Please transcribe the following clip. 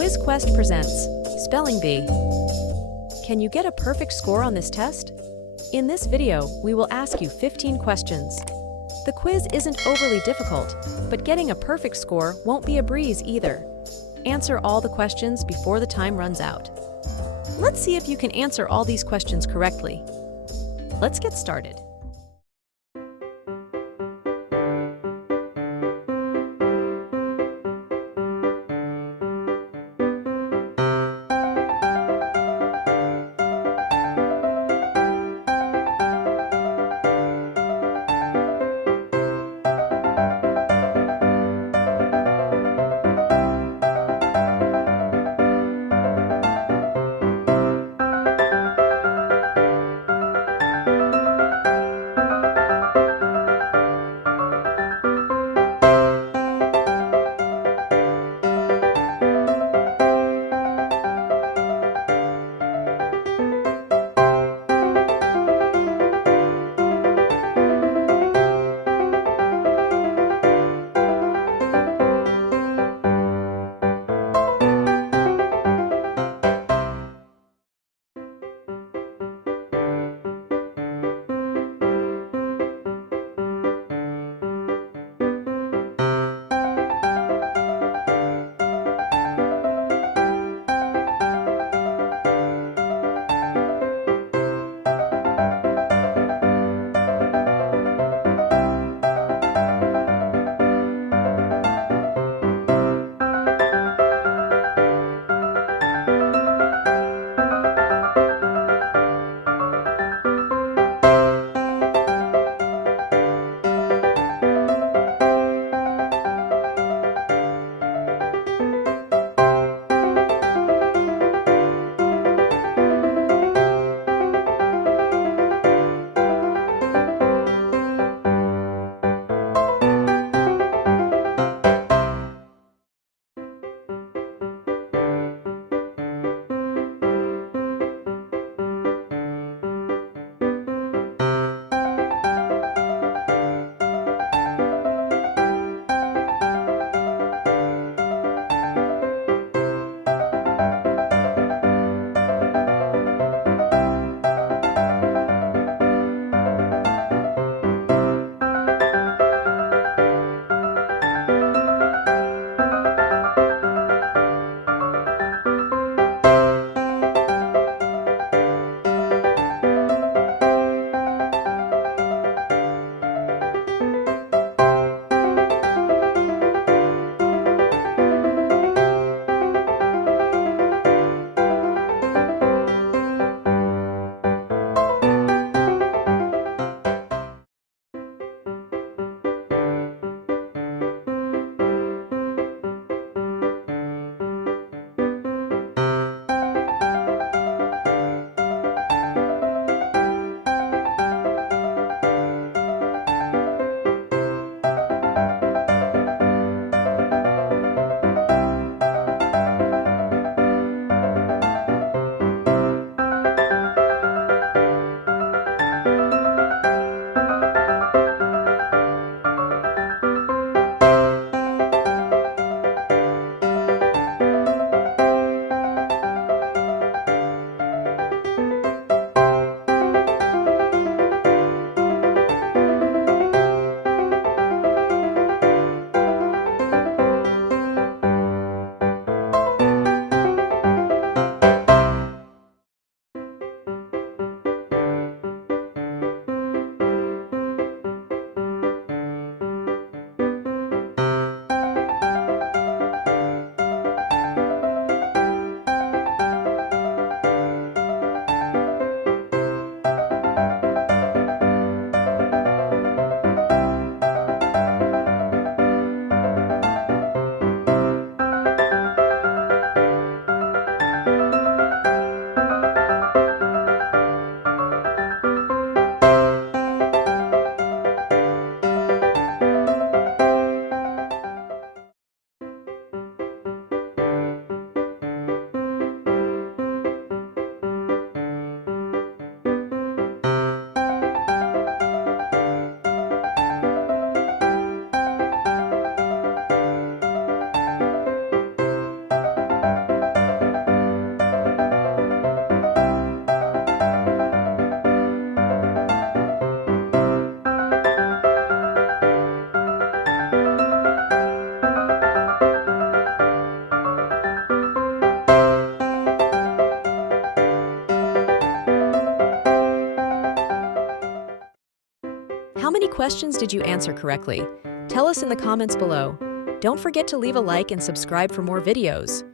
Quiz Quest presents Spelling Bee. Can you get a perfect score on this test? In this video, we will ask you 15 questions. The quiz isn't overly difficult, but getting a perfect score won't be a breeze either. Answer all the questions before the time runs out. Let's see if you can answer all these questions correctly. Let's get started. How many questions did you answer correctly? Tell us in the comments below. Don't forget to leave a like and subscribe for more videos.